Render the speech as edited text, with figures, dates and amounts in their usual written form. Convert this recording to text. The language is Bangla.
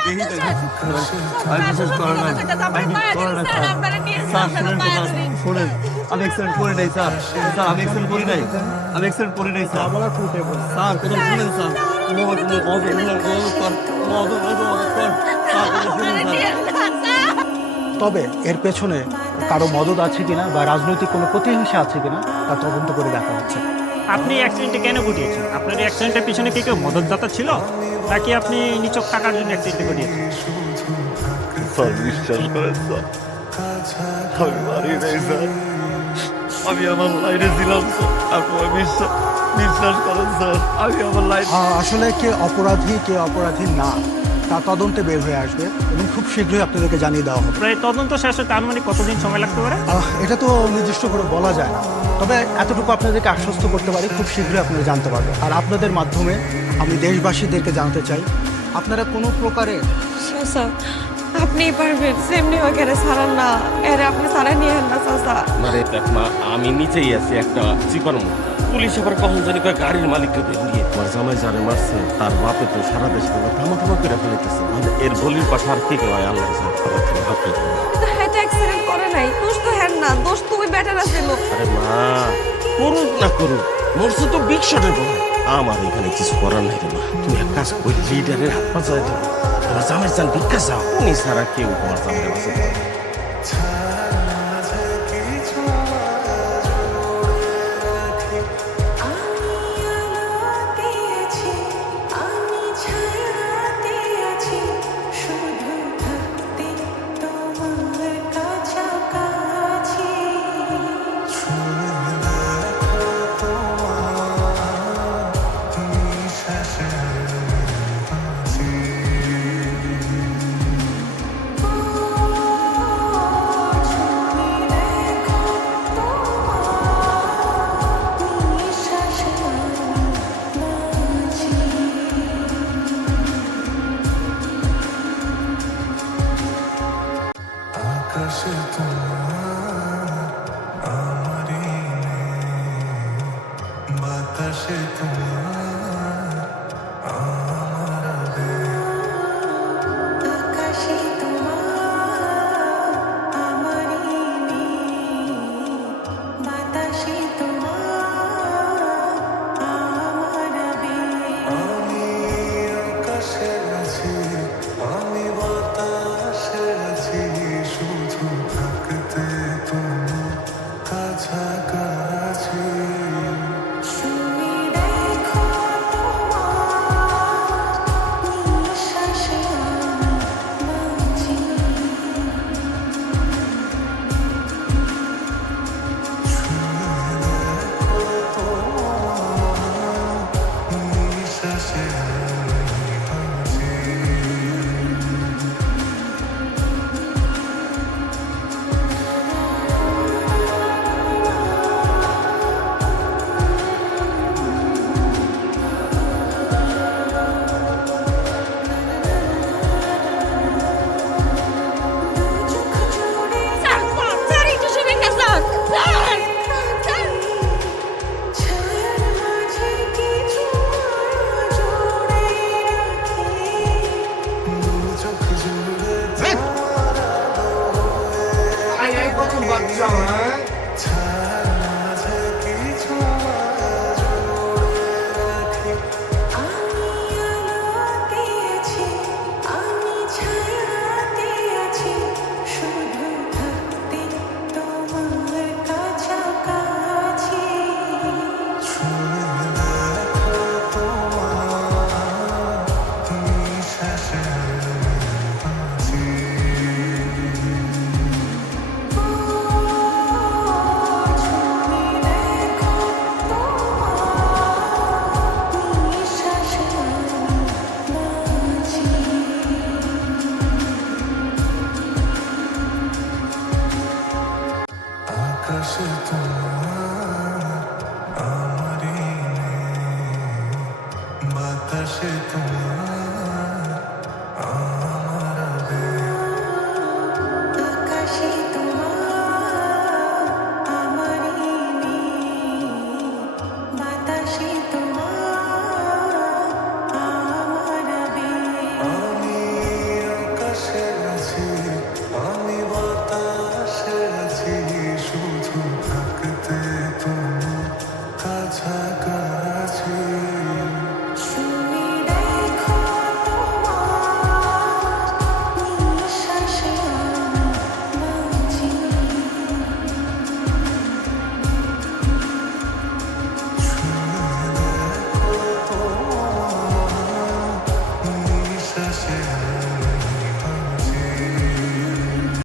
আমি অ্যাক্সিডেন্ট করি নাই স্যার, আমি অ্যাক্সিডেন্ট করি নাই, আমি অ্যাক্সিডেন্ট করি নাই স্যার। স্যার কথা শুনেন স্যার, তবে এর পেছনে কারো মদত আছে কিনা বা রাজনৈতিক কোনো প্রতিহিংসা আছে কিনা তা তদন্ত করে দেখা হচ্ছে। আপনি অ্যাক্সিডেন্টে কেন ঘটিয়েছেন? আপনার এই অ্যাক্সিডেন্টের পিছনে কি কেউ মদতদাতা ছিল, নাকি আপনি নিছক টাকার জন্য অ্যাক্সিডেন্টে ঘটিয়েছেন? স্যার বিশ্বাস করেন স্যার, আমি মারি নাই স্যার, আমি আমার লাইনে ছিলাম স্যার, আপনার বিশ্বাস করেন স্যার, আমি আমার লাইন। আসলে কে অপরাধী কে অপরাধী না তা তদন্তে বের হয়ে আসবে এবং খুব শীঘ্রই আপনাদেরকে জানিয়ে দেওয়া হবে। প্রায় তদন্ত শেষ হতে আনুমানিক কতদিন সময় লাগতে পারে? এটা তো নির্দিষ্ট করে বলা যায় না, তবে এতটুকু আপনাদেরকে আশ্বস্ত করতে পারি খুব শীঘ্রই আপনারা জানতে পারবেন। আর আপনাদের মাধ্যমে আমি দেশবাসীদেরকে জানাতে চাই, আপনারা কোনো প্রকারে চাচা আপনি পারবেন, সেমনি ওকে সারান না, এর আপনি সারা নিয়ে না চাচা। আরে দেখ মা, আমি নিচেই আছি একটা চিকন, পুলিশ আবার কখন জানি কয় গাড়ির মালিককে দিয়ে আমার জামাই যারে মারছে তার বাপে তো সারা দেশে থামা করে ফেলেছে। এর বলির পাশা আর কে কেউ আল্লাহ আপনি। হ্যাঁ অ্যাক্সিডেন্ট করে নাই, দোষ তো হ্যাঁ না, দোষ তুমি বেটার আছিল। আরে মা, করুক না করুক, মরছে তো বিগ শটের পরে, আমার এখানে কিছু করার নাই রে মা। তুমি এক কাজ ওই লিডারের হাত পা চাই দাও, তোমার জামাই চান ভিক্ষা চাও, উনি ছাড়া কেউ তোমার জামাই বাঁচাতে পারবে না। আকাশে তোমার আমারি বাতাসে তোমার